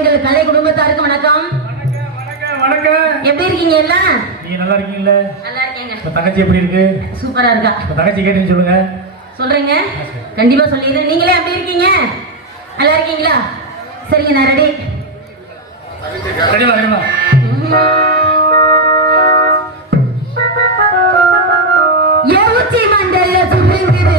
எங்கள் கலை குடும்பத்தாருக்கு வணக்கம். எப்படி இருக்கீங்க எல்லாம்? நீங்க நல்லா இருக்கீங்களா? நல்லா இருக்கேங்க. தங்கச்சி எப்படி இருக்கு? சூப்பரா இருக்கா. தங்கச்சி கேட்டீங்க சொல்லுங்க. சொல்றேங்க, கண்டிப்பா சொல்லிடுறேன். நீங்களே எப்படி இருக்கீங்க? நல்லா இருக்கீங்களா? சரிங்க, நான் ரெடி. ரெடிமா ரெடிமா. ஏவுச்சி மண்டல சுருங்குது,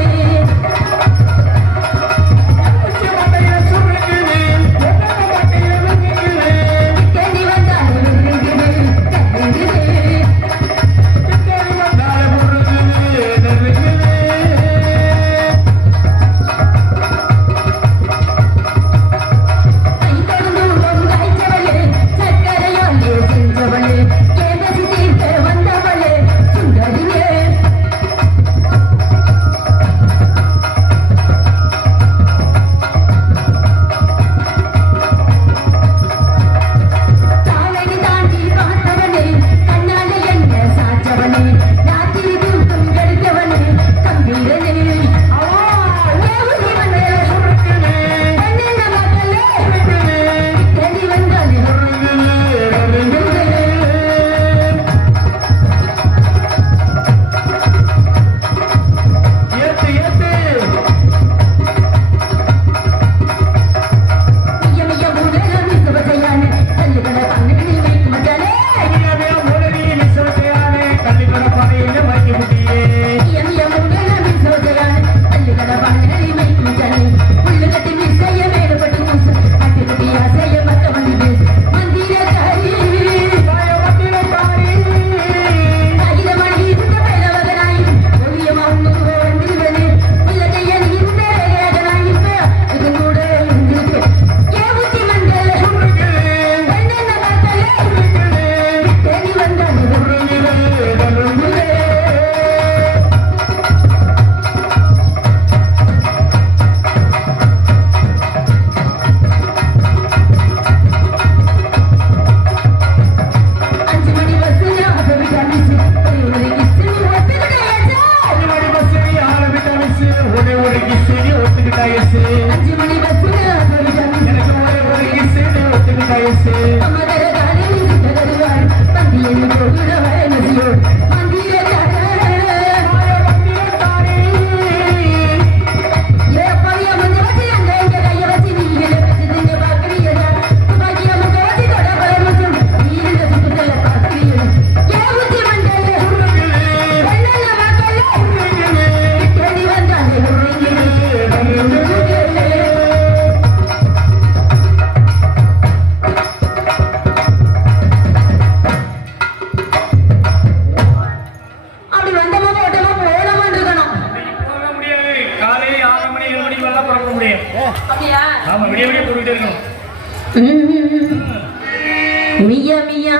மியா மியா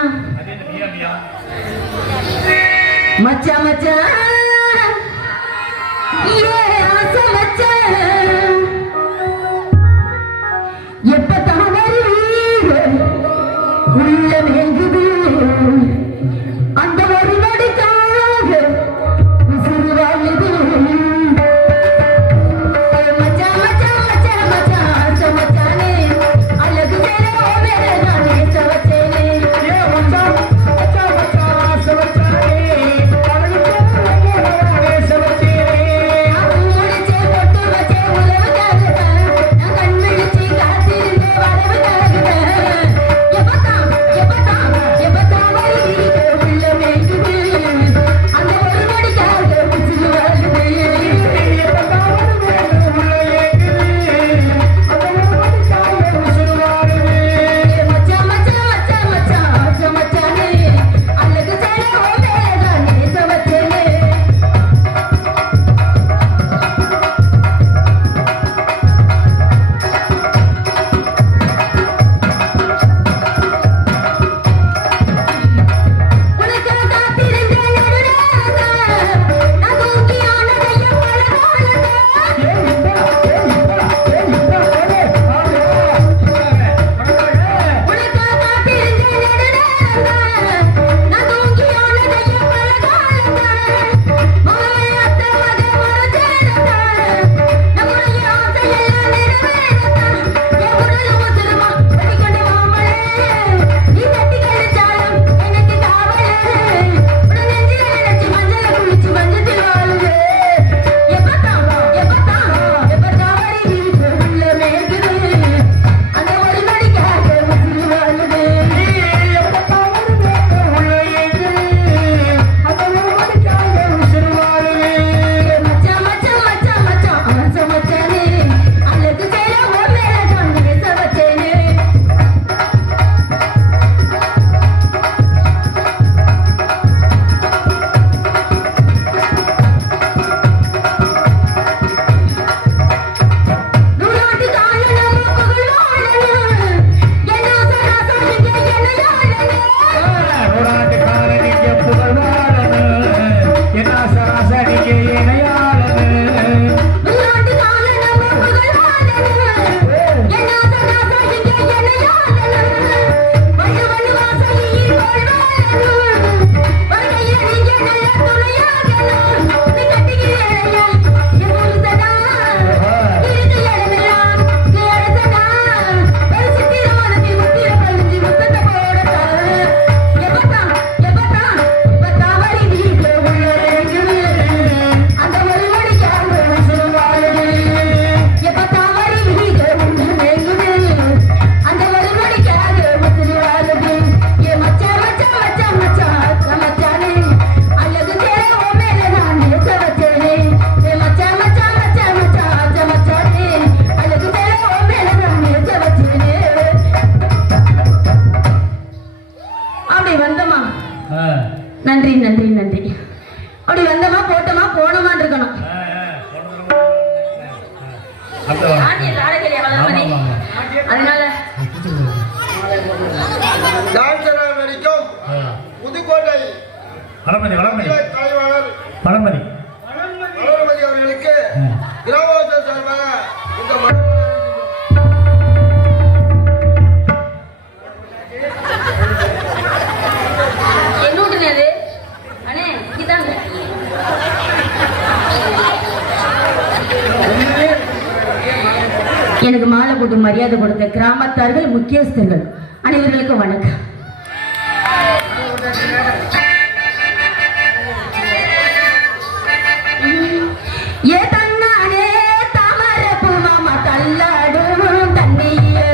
மச்சா மச்சா ஏ ஆசை மச்சா எப்பதான் வருவீங்க உள்ள மேங்குது அந்த ஒரு நடிக்காக உசுறு வாழுது மச்சா மச்சா மச்சா மச்சா ஆசை மச்சானே அழகு வேற வேற நானே சவச்சேனே ஏ மச்சா மச்சா மச்சா ஆசை மச்சானே அழகு வேற நானே சவச்சேனே மூடிச்சே பொட்டு வச்சே உலவுக்காக நான் கண் விழிச்சு காத்திருந்தே வரவுக்காக எப்பதான் எப்பதான் வளர்மதி வளர்மதி தலைவாளர் வளர்மதி வளர்மதி அவர்களுக்கு கிராமோத்சவ சார்பாக இந்த மனு என்னது அண்ணே இதாங்க எனக்கு மாலை போட்டு மரியாதை கொடுத்த கிராமத்தார்கள் முக்கியஸ்தர்கள் அனைவர்களுக்கும் வணக்கம். ஏ தன்னானே தாமர பூமாமா தள்ளாடும் தண்ணியிலே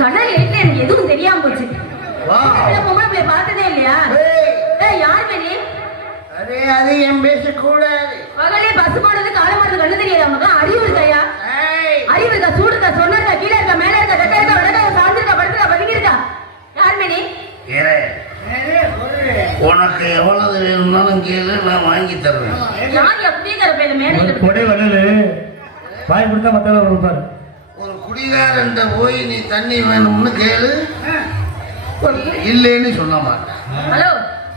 கடல் ஏட்ல எனக்கு எதுவும் தெரியாம போச்சு. பொம்பளை பிள்ளை பார்த்ததே இல்லையா? யார் மேனி? அரே அது என் பேச கூடாது. பகலே பஸ் போனது கால மாறது கண்ணு தெரியாத உனக்கு அறிவு இருக்கையா? அறிவு இருக்கா? சூடு இருக்கா? சொன்ன இருக்கா? கீழே இருக்கா? மேல இருக்கா? கட்ட இருக்கா? வடக்க சார்ந்து இருக்கா? படுத்துக்கா? பதுங்கி இருக்கா? யார் மேனி? உனக்கு எவ்வளவு வேணும்னாலும் கேளு, நான் வாங்கி தருவேன். யார் எப்படிங்கிற பேரு மேலே கொடை வள்ளலு வாய் கொடுத்தா மத்தவங்க கொடுப்பாரு. ஒரு குடிகாரன் போய் நீ தண்ணி வேணும்னு கேளு, இல்லைன்னு சொல்ல மாட்டேன். ஹலோ,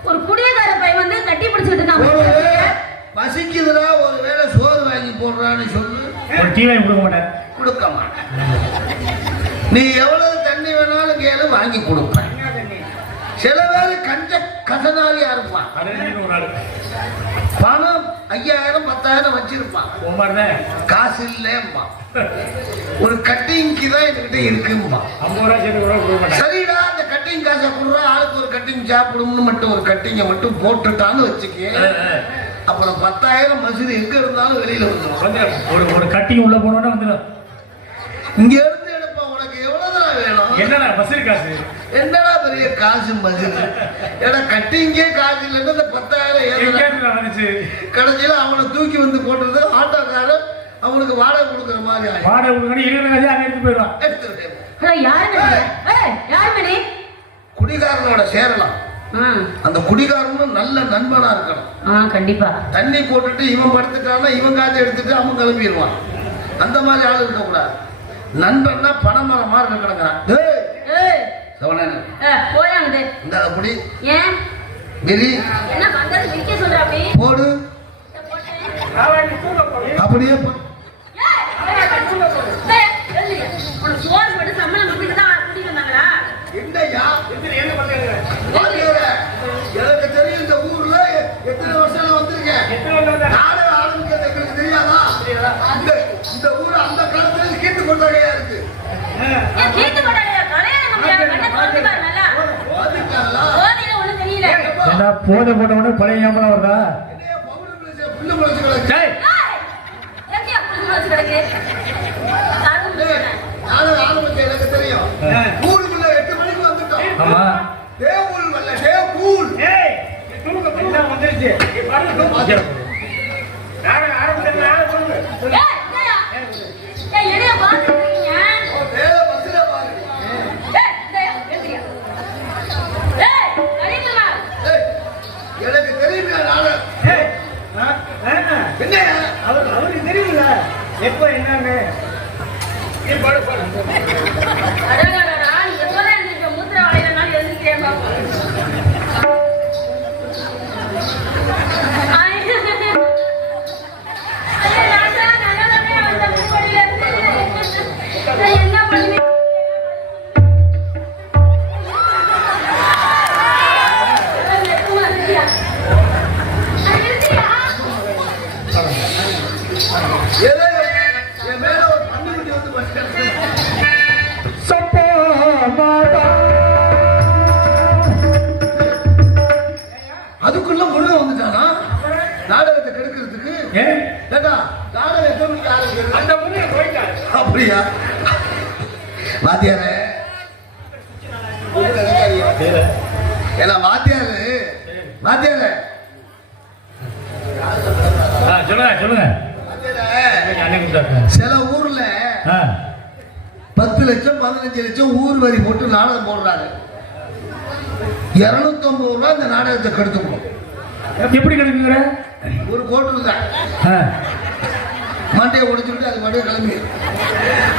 ஒரு குடியக்கார பையன் வந்து கட்டி பிடிச்சிட்டு இருக்கான். பசிக்குதுடா, ஒரு வேளை சோறு வாங்கி போடுறான்னு சொல்லு, ஒரு டீ வாங்கி கொடுக்க மாட்டேன். கொடுக்க மாட்டேன். நீ எவ்வளவு தண்ணி வேணாலும் கேளு, வாங்கி கொடுப்பேன். சில பேர் கஞ்ச கசனாலியா இருப்பான். பணம் 5000 10,000 வச்சிருப்பான், காசு இல்லைம்பா. ஒரு கட்டிங்க்கு தான் என்கிட்ட இருக்கும்பா. சரிடா, அந்த கட்டிங் காசை கொடுறா, ஆளுக்கு ஒரு கட்டிங் சாப்பிடும்னு மட்டும் ஒரு கட்டிங்கை மட்டும் போட்டுட்டான்னு வச்சுக்க, அப்புறம் 10,000 மசூதி எங்க இருந்தாலும் வெளியில வந்துடும். ஒரு கட்டிங் உள்ள போனோம்னா வந்துடும். இங்க இருந்து எடுப்பா. உனக்கு எவ்வளவுதான் வேணும்? என்னடா பஸ்ஸு காசு? என்னடா பெரிய காசு மசூதி? ஏன்னா கட்டிங்கே காசு இல்லைன்னு 10,000 கடைசியில அவனை தூக்கி வந்து போட்டுறது ஆட்டோக்காரன் அவனுக்கு வாடகை கொடுக்குற மாதிரி ஆயிடும். வாடகை கொடுக்கணும் இருக்கிற காசை அங்கே எடுத்து போயிடுவான். எடுத்துக்கிட்டே போ. ஹலோ யாருங்க யாருங்க நீ குடிகாரனோட சேரலாம். அந்த குடிகாரனும் நல்ல நண்பனா இருக்கணும். கண்டிப்பா தண்ணி போட்டுட்டு இவன் படுத்துட்டான்னா இவன் காசை எடுத்துட்டு அவன் கிளம்பிடுவான். அந்த மாதிரி ஆள் இருக்கக்கூடாது. நண்பன்னா பணமரமா இருக்கணுங்கிறான். போயாங்க இந்த குடி ஏன் கிரி என்ன பண்றது விக்க சொல்ற அப்படி போடு அப்படியே போ. சோறு போட்டு சம்பளம் கொடுத்துட்டு தான் கூட்டிட்டு வந்தாங்களா? என்னய்யா வாத்தியாரே, எனக்கு தெரியும் இந்த ஊர்ல எத்தனை வருஷம் வந்திருக்கேன். நாடக ஆரம்பிக்கிறது எங்களுக்கு தெரியாதா? இந்த ஊர் அந்த காலத்துல கீட்டு கொண்டாடையா இருக்கு. கீட்டு கொண்டாடையா? போதை போட்ட உடனே பழைய ஞாபகம் வருதா? எனக்கு தெரியும். ஊருக்குள்ள 8 மணிக்கு வந்துட்டோம். ஆமா தேவூல் வல்ல தேவூல். வந்துருச்சு. எனக்கு தெரியுமே நாடகம். என்ன அவருக்கு தெரியுங்கள எப்ப என்னன்னு என் மேல ஒரு பன்னிக்குட்டி வந்து பஸ் அதுக்குள்ள முழுக வந்துட்டானா நாடகத்தை கெடுக்கிறதுக்கு. ஏண்டா நாடகம் எத்தனை மணிக்கு ஆரம்பிக்கிறது? அந்த முன்னே போயிட்டாரு. அப்படியா வாத்தியாரே? ஏன்னா வாத்தியாரு வாத்தியாரே சொல்லுங்க சொல்லுங்க. சில ஊர்ல 10 லட்சம் 15 லட்சம் ஊர் வரி போட்டு நாடகம் போடுறாரு. 250 ரூபாய் இந்த நாடகத்தை கெடுத்துக்கணும். எப்படி கெடுக்குற? ஒரு கோட்டு தான் மண்டையை உடைச்சுட்டு அது மட்டும் கிளம்பி.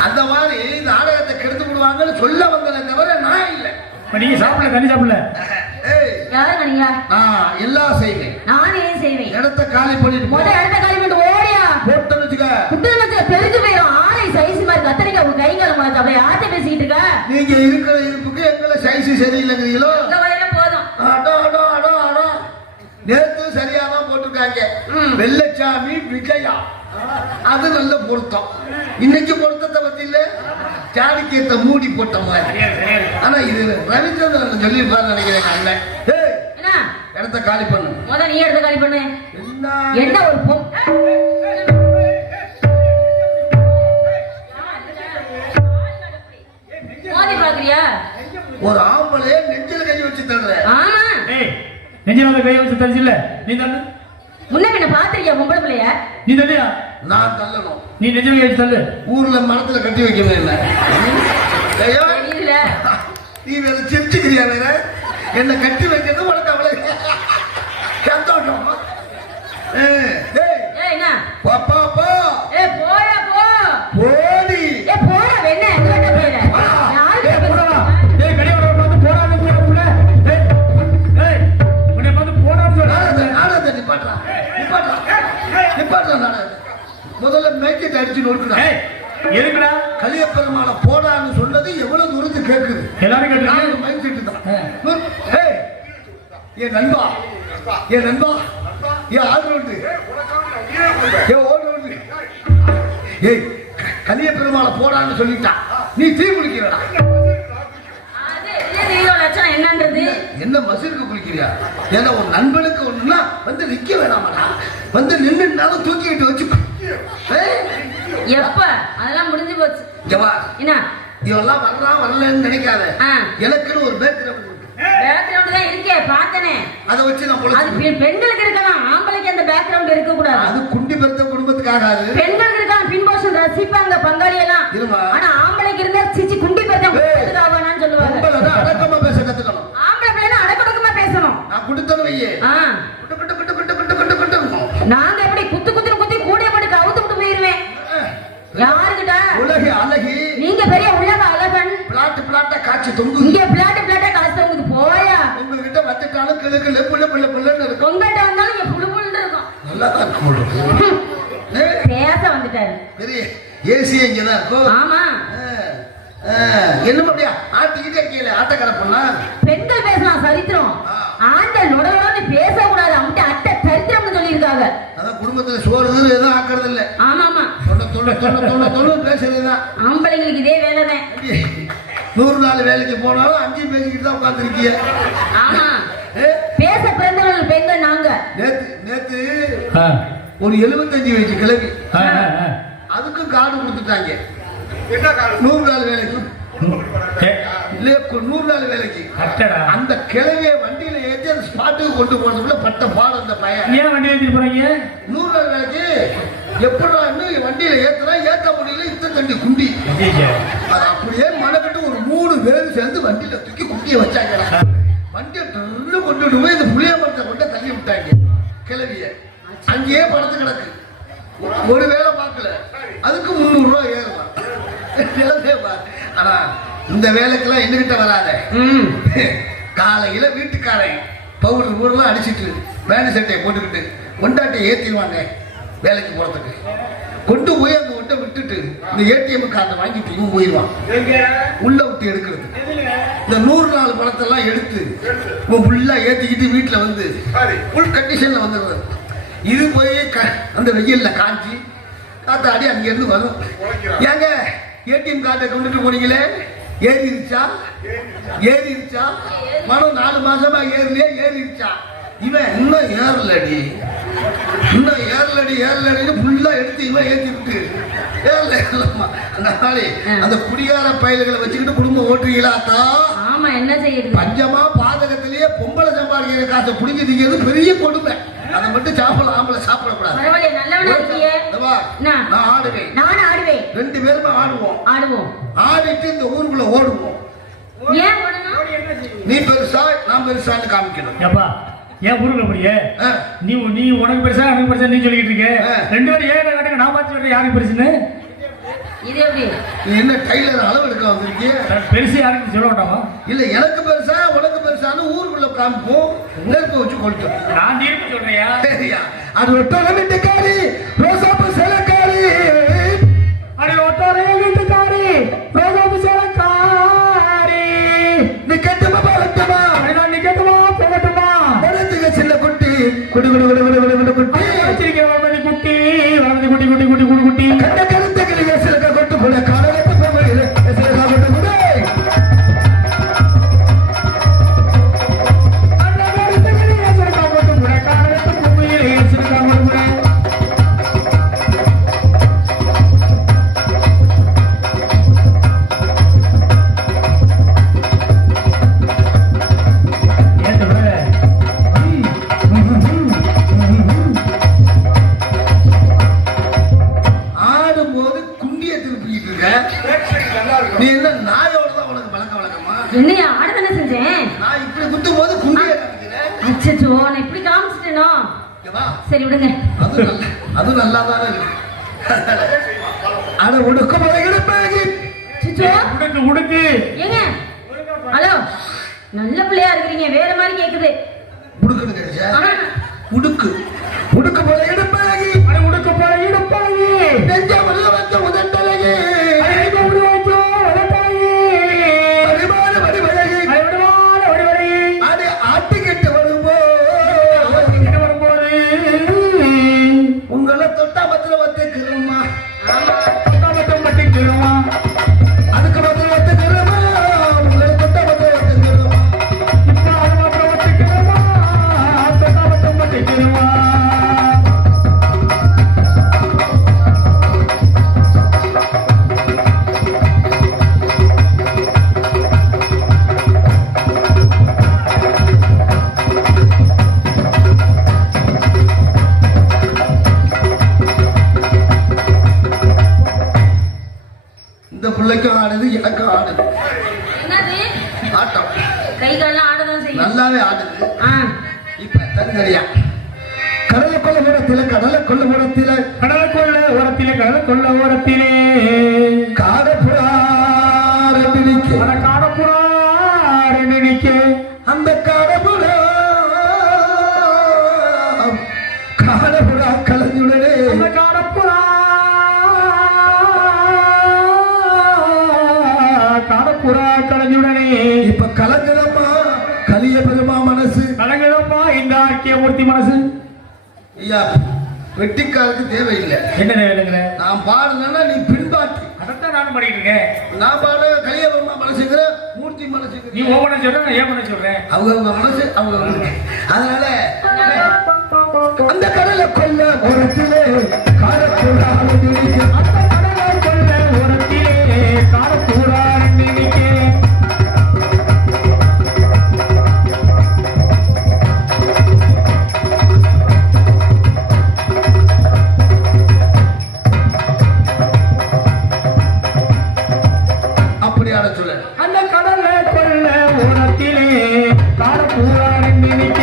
அந்த மாதிரி நாடகத்தை கெடுத்து விடுவாங்கன்னு சொல்ல வந்ததை தவிர நான் இல்லை. நீங்க சாப்பிடல தண்ணி சாப்பிடல. யாருங்க நீங்க? எல்லாம் செய்வேன். நானே செய்வேன். இடத்த காலி பண்ணிட்டு இடத்த காலி பண்ணிட்டு ஓடியா போட்டு வச்சுக்க. குட்டத்துல பெருத்து போயிடும். ஆளை சைஸ் மாதிரி கத்தரிக்க உங்க கைகால மாதிரி அப்படியே ஆட்ட பேசிக்கிட்டு இருக்க. நீங்க இருக்கிற இருப்புக்கு எங்களை சைஸ் சரியில்லைங்கிறீங்களோ? இந்த வயல போதும். அடோ அடோ அடோ அடோ நேத்து சரியாதான் போட்டிருக்காங்க. வெள்ளச்சாமி விஜயா அது நல்ல பொருத்தம். இன்னைக்கு பொருத்தத்தை பத்தி இல்ல சாணிக்கேத்த மூடி போட்ட மாதிரி. ஆனா இது ரவிச்சந்திரன் சொல்லியிருப்பாரு நினைக்கிறேன். அண்ணன் இடத்த காலி பண்ணு. நீ இடத்த காலி பண்ணு. என்ன ஒரு ஒரு ஆம்பளை நெஞ்சில கை வச்சு தள்ளுற. ஆமா நெஞ்சில கை வச்சு தள்ளிச்சில்ல நீ தள்ளு. முன்ன பின்ன பாத்திருக்கியா பொம்பளை பிள்ளைய? நீ தள்ளியா? நான் தள்ளணும். நீ நெஞ்சில கை வச்சு தள்ளு. ஊர்ல மரத்துல கட்டி வைக்கணும். இல்ல நீ வேற சிரிச்சுக்கிறியா? வேற என்ன கட்டி வைக்கிறது உனக்கு அவ்வளவு சந்தோஷம். போடி போட வெண்ண முதல்ல மேய்க்கெட் அடிச்சு நொறுக்குறேன். கலியப்பெருமாளை போடான்னு சொன்னது எவ்வளவு தூரத்து கேட்குது. எல்லாரும் மைண்ட் செட்டு தான். என் நண்பா என் நண்பா ஏன் ஆல்ரவுண்டு ஏன் ஓல்ரவுண்டு ஏய் கலியப்பெருமாளை போடான்னு சொல்லிட்டான். நீ தீ குளிக்கிறடா. என்னன்றது என்ன மசிலுக்கு குளிக்கிறியா? ஏன்னா உன் நண்பனுக்கு ஒண்ணுன்னா வந்து நிக்க வேணாமடா. வந்து நின்னுனாலும் தூக்கிட்டு வச்சு எப்ப அதெல்லாம் முடிஞ்சு போச்சு. என்ன இவெல்லாம் வரலாம் வரலன்னு நினைக்காத. எனக்குன்னு ஒரு பேக்ரவுண்ட் தான் இருக்கே பார்த்தனே. அதை வச்சு நான் பெண்களுக்கு இருக்கலாம். ஆம்பளைக்கு அந்த பேக்ரவுண்ட் இருக்க கூடாது. அது குண்டி பெருத்த குடும்பத்துக்கு ஆகாது. பெண்களுக்கு இருக்கலாம். இருக்குமா? ஆனா ஆம்பளைக்கு இருந்தா சிச்சி குண்டி பார்த்தா குடுத்துதாவானான்னு சொல்லுவாங்க. உங்களை தான் அடக்கமா பேச கத்துக்கணும். ஆம்பளை பிள்ளைனா அடக்கடக்கமா பேசணும். நான் குடுத்தன வையே ஆ குட்டு குட்டு குட்டு குட்டு குட்டு குட்டு குட்டு நாங்க எப்படி குத்து குத்துன்னு குத்தி கூடிய போட்டு கவுத்து விட்டு போயிருவேன். யாருக்கிட்ட உலக அழகி நீங்க பெரிய உலக அழகன். பிளாட்டா காட்சி தொங்கு. இங்க பிளாட்டா காசு உங்களுக்கு போயா. உங்ககிட்ட வந்துட்டாலும் கிளு கிளு புள்ள புள்ள புள்ளன்னு இருக்கும். உங்ககிட்ட வந்தாலும் இங்க புழு புழுன்னு இருக்கும். நல்லா தான் இருக்கும். பேச வந்துட்டாரு. பெரிய ஏசி இங்கதான் இருக்கும். ஆமா என்ன அப்படியா ஆட்டிக்கிட்டே இருக்கீங்களே ஆட்டக்கார பொண்ணா? பெண்கள் பேசலாம் சரித்திரம். ஆண்கள் நுடனு பேசக்கூடாது. அவன்கிட்ட அட்டை சரித்திரம்னு சொல்லியிருக்காங்க. அதான் குடும்பத்துல சோறு எதுவும் ஆக்குறது இல்ல. ஆமா ஆமா தொண்ணு பேசுறதுதான். ஆம்பளைங்களுக்கு இதே வேலைதான். 100 நாள் வேலைக்கு போனாலும் 5 பேசிக்கிட்டு தான் உட்காந்துருக்கீங்க. ஆமா பேச பிறந்தவர்கள் பெண்கள் நாங்க. நேத்து ஒரு 75 வயசு கிழவி அதுக்கும் கார்டு கொடுத்துட்டாங்க. 100 நாள் வேலைக்கு 100 நாள் வேலைக்கு அந்த கிழவிய வண்டியில ஏற்றி அந்த ஸ்பாட்டுக்கு கொண்டு போறதுக்குள்ள பட்ட பாடம். அந்த பையன் ஏன் வண்டி ஏற்றி போறீங்க? 100 நாள் வேலைக்கு எப்படா வண்டியில ஏத்துறா ஏத்த முடியல. இத்த தண்டி குண்டி அது அப்படியே மனக்கட்டு ஒரு 3 பேர் சேர்ந்து வண்டியில தூக்கி குண்டிய வச்சாங்க. வண்டியை கொண்டுட்டு போய் இந்த புளிய மரத்தை கொண்டு தள்ளி விட்டாங்க. கிளவிய அங்கேயே படுத்து கிடக்கு. ஒரு வேலை பார்க்கல. அதுக்கு 300 ரூபாய் ஏறுமா. ஆனா இந்த வேலைக்கெல்லாம் என்கிட்ட வராத. காலையில வீட்டுக்காரன் பவுடர் ஊரெல்லாம் அடிச்சிட்டு பேண்ட் சட்டையை போட்டுக்கிட்டு கொண்டாட்டை ஏத்திடுவாங்க வேலைக்கு போறதுக்கு. கொண்டு போய் அந்த ஒட்டை விட்டுட்டு இந்த ஏடிஎம் கார்டை வாங்கிட்டு இவன் போயிடுவான் உள்ள விட்டு எடுக்கிறது. இந்த 100 நாள் பணத்தெல்லாம் எடுத்து இவன் ஃபுல்லா ஏத்திக்கிட்டு வீட்டுல வந்து ஃபுல் கண்டிஷன்ல வந்துடுறது. இது போய் அந்த வெயில்ல காஞ்சி காத்தாடி அங்க இருந்து வரும். ஏங்க ஏடிஎம் கார்டை கொண்டுட்டு போனீங்களே ஏறிடுச்சா மனம் 4 மாசமா ஏறிடுச்சா? இவன் இன்னும் ஏறலடி ஃபுல்லா எடுத்து இவன் ஏற்றி விட்டு ஏறலமா. அந்த நாளே அந்த குடிகார பயல்களை வச்சுக்கிட்டு குடும்பம் ஓட்டுறீங்களாத்தா? ஆமா என்ன செய்யுது? பஞ்சமா பாதகத்திலேயே பொம்பளை சம்பாதிக்கிற காசை புடிங்கிறதுங்கிறது பெரிய கொடுமை. அதை மட்டும் சாப்பிடலாம். ஆம்பளை சாப்பிடக்கூடாது. நான் ஆடுவேன். நானும் ஆடுவேன். 2 பேருமே ஆடுவோம். ஆடிட்டு இந்த ஊருக்குள்ள ஓடுவோம். ஏன் ஓடணும்? நீ பெருசா நான் பெருசான்னு காமிக்கணும். ஏன் ஊருக்குள்ள போறிய? நீ உனக்கு பெருசா எனக்கு பெருசா நீ சொல்லிட்டு இருக்க. 2 பேரும் ஏன் காட்டுங்க. நான் பார்த்து சொல்றேன் யாருக்கு பெருசுன்னு. இது எப்படி? நீ என்ன டைலர் அளவு எடுக்க வந்திருக்கிய? பெருசு யாருக்கு சொல்ல மாட்டாமா? இல்ல எனக்கு பெருசா உனக்கு பெருசான்னு ஊருக்குள்ள காமிப்போம். நெருப்பு வச்சு கொளுத்தோம். நான் தீர்ப்பு சொல்றியா? சரியா? அது ஒட்டோல வீட்டுக்காரி ரோசாப்பு சேலக்காரி. அது ஒட்டோல வீட்டுக்காரி ரோசாப்பு சேலக்காரி. நீ கெட்டமா பாரட்டமா? நீ கெட்டமா போகட்டுமா? வளர்ந்துங்க சின்ன குட்டி குடி குடி குடி குடி குடி குடி குட்டி வச்சிருக்க வளர்ந்து குட்டி வளர்ந்து குட்டி குட்டி குட்டி குடி குட்டி கண்ட கருத்துக்களை சிலக்க கொட்டு போல காலத்து போகையில சிலக்க கொட்டு போல அந்த கருத்துக்களை சிலக்க கொட்டு போல காலத்து போகையில சிலக்க கொட்டு போல. நீ என்ன நாயோட தான் உனக்கு வழக்கமா? என்னையா ஆடதானே செஞ்சேன். நான் இப்படி குத்தும் போது குண்டியை காமிக்கிறேன். அச்சச்சோ நான் இப்படி காமிச்சிட்டேனோ. சரி விடுங்க. அது நல்லா தானே இருக்கு. அட உடுக்கு முறைகிடப்பாகி உடுக்கு ஏங்க ஹலோ நல்ல பிள்ளையா இருக்கிறீங்க. வேற மாதிரி கேக்குது. உடுக்குன்னு கேட்டுச்சா? உடுக்கு போல இடுப்பாகி உடுக்கு போல இடுப்பாகி நெஞ்ச முதல்ல வந்த உதட்டழகி ஆட்டிக்கிட்டு வரும்போது உங்களை தொட்டா மத்திர வத்துக்கிறோமா? அதுக்கு மத்திர வத்துக்கிறோமா? உங்களை தொட்டா மத்திர வத்துக்கிறோமா? பிள்ளைக்கும் ஆடுது எனக்கும் ஆடுது என்னது ஆட்டம் கை கால்லாம் ஆடதான் செய்யும் நல்லாவே ஆடுது ஆ இப்ப தனித்தனியா கடலை கொள்ள ஓரத்தில கடலை கொள்ள ஓரத்தில கடலுக்குள்ள ஓரத்திலே கடலுக்குள்ள ஓரத்திலே காடப்புறா ரெண்டு நிக்க காடப்புறா ரெண்டு நிக்க அந்த காடப்புறா காடப்புறா கலைஞுடனே அந்த காடப்புறா காடப்புறா கலைஞுடனே இப்ப கலங்குதம்மா கலிய பெருமா மனசு கலங்குதம்மா இந்த ஆக்கியமூர்த்தி மனசு ஐயா வெட்டிக்காருக்கு தேவையில்லை என்ன வேணுங்கிற நான் பாடுனா நீ பின்பாட்டு அதைத்தான் நானும் பண்ணிட்டு இருக்கேன் நான் பாட கலிய பெருமா மனசுங்கிற மூர்த்தி மனசுங்கிற நீ ஓவன சொல்ற நான் ஏன் பண்ண சொல்றேன் அவங்க மனசு அவங்க அதனால அந்த கடலை கொல்ல ஓரத்திலே காரப்புறா அந்த கடலுக்குள்ள ஓரத்திலே காடப்புறா ரெண்டு நிக்க அப்படியான சொல்ல அந்த கடல்ல கொள்ள ஓரத்திலே காடப்புறா ரெண்டு நிக்க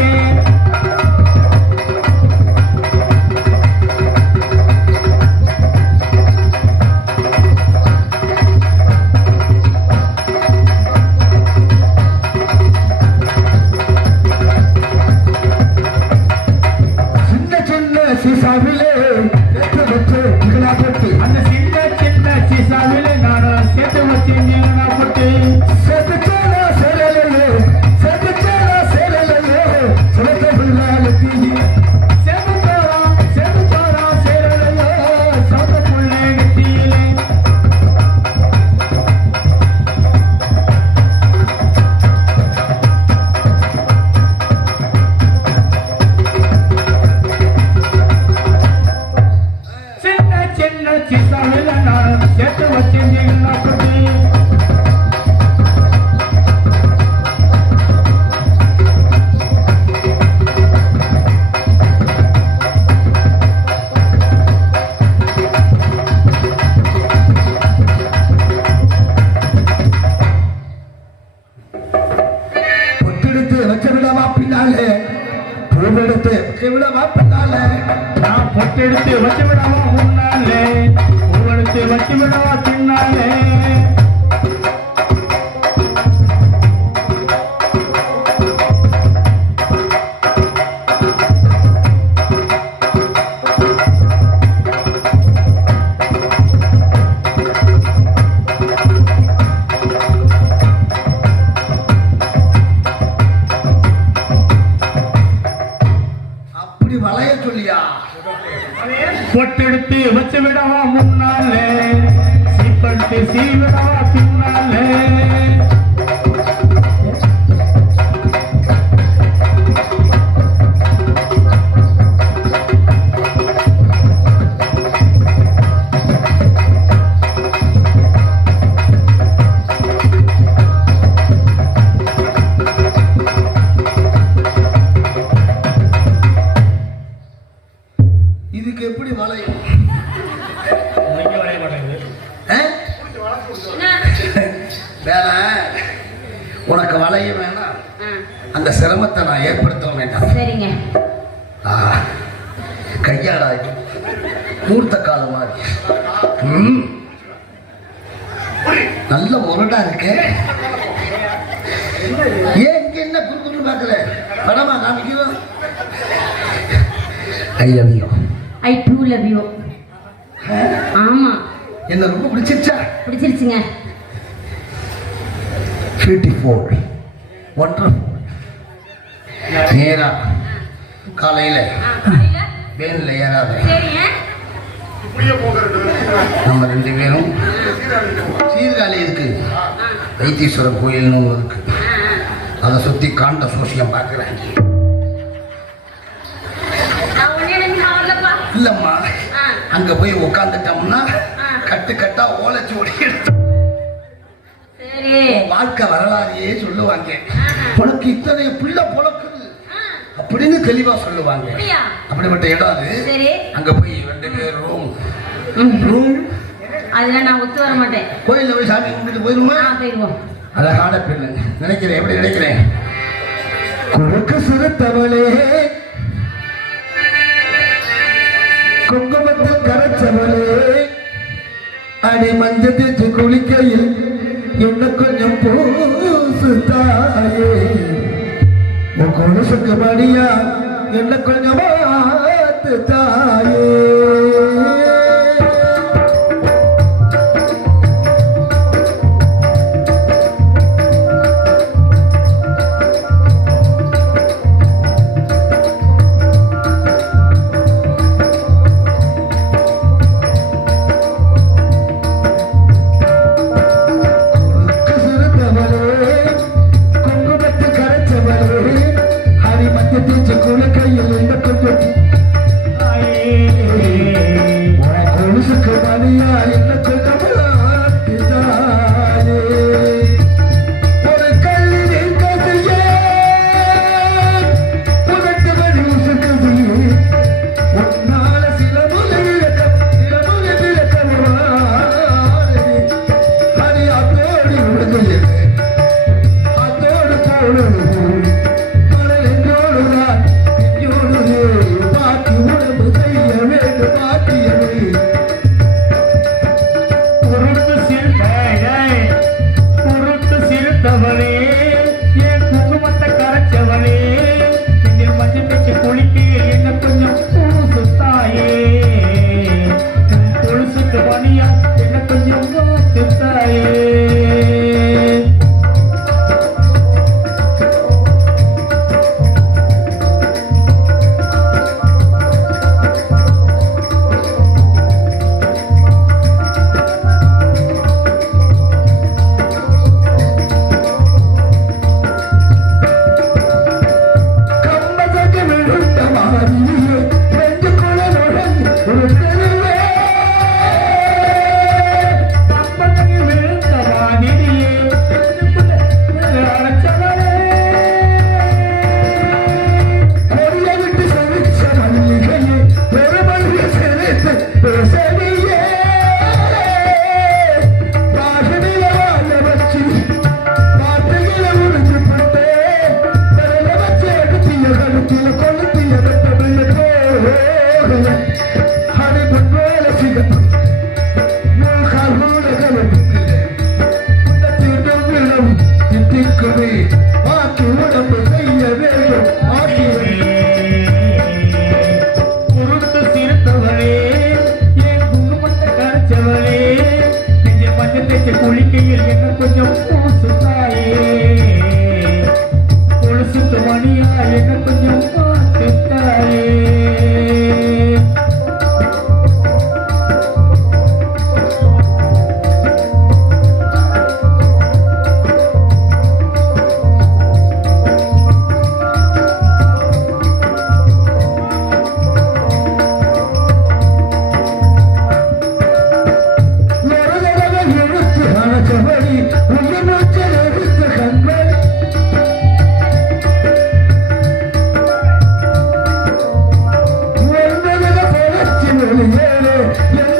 சின்ன சின்ன சீசாவிலே சேர்த்து வச்சு இகழா போட்டு அந்த சின்ன சின்ன சீசாவிலே நான் சேர்த்து வச்சேன் நான் போட்டு செதுச்சேரா சேரலையே செதுச்சேரா சேரலையே சுரக்க விழாலத்தி செதுச்சோரா செதுச்சோரா சேரலையோ சவுத்த புள்ளை நெத்தியிலே சின்ன சின்ன சீசாவிலே நான் சேர்த்து வச்சேன் நான் போட்டு பொட்டெடுத்து வச்ச விடவா பின்னாலே பூவெடுத்து வச்ச விடவா பின்னாலே நான் பொட்டெடுத்து வச்சு விடவா முன்னாலே பூவெடுத்து வச்சு விடவா பின்னாலே அப்படி வளைய சொல்லியா பொட்டெடுத்து வச்சு விடவா முன்னாலே சீப்படுத்து சீவிடவா பின்னாலே இதுக்கு எப்படி வளையும் இங்க வரைய மாட்டேங்குது ஆ? வேலை உனக்கு வளைய வேணாம் அந்த சிரமத்தை நான் ஏற்படுத்த வேண்டாம் சரிங்க கையாடாது மூர்த்த காலம் மாதிரி ம். நல்ல முரடா இருக்கு ஏன் இங்க என்ன குறுக்குன்னு பார்க்கல படமா காமிக்கிறோம் I love you I do love you ஆமா என்ன ரொம்ப பிடிச்சிருச்சா பிடிச்சிருச்சுங்க பியூட்டிஃபுல் ஒண்டர்ஃபுல் நேரா காலையில வேன்ல ஏறாத சரிங்க நம்ம ரெண்டு பேரும் சீர்காழி இருக்கு வைத்தீஸ்வரர் கோயில்னு ஒன்று இருக்கு அதை சுத்தி காண்ட சோசியம் பார்க்குறேன் இல்லம்மா அங்க போய் உட்காந்துட்டோம்னா கட்டு கட்டா ஓலைச்சோடி எடுத்து வாழ்க்கை வரலாறையே சொல்லுவாங்க உனக்கு இத்தனை பிள்ளை பொழக்குது அப்படின்னு தெளிவா சொல்லுவாங்க அப்படிப்பட்ட இடம் அது அங்க போய் 2 பேர் ரூம் அதெல்லாம் நான் ஒத்து வர மாட்டேன். கோயில்ல போய் சாமி கும்பிட்டு போயிருமா? போயிருவோம். அழகான பெண்ணு நினைக்கிறேன். எப்படி நினைக்கிறேன்? குறுக்கு சிறுத்தவளே குங்குமத்தில் கரைச்சவளே அடி மஞ்சள் தேய்ச்சி குளிக்கையில் என்ன கொஞ்சம் பூசு தாயே உன் கொலுசுக்கு மடியா என்ன கொஞ்சம் மாத்து தாயே குளிக்கையில் என்ன கொஞ்சம் பூசு தாயே கொலுசுக்கு மணியா என்ன கொஞ்சம் பார்த்து தாயே Yeah.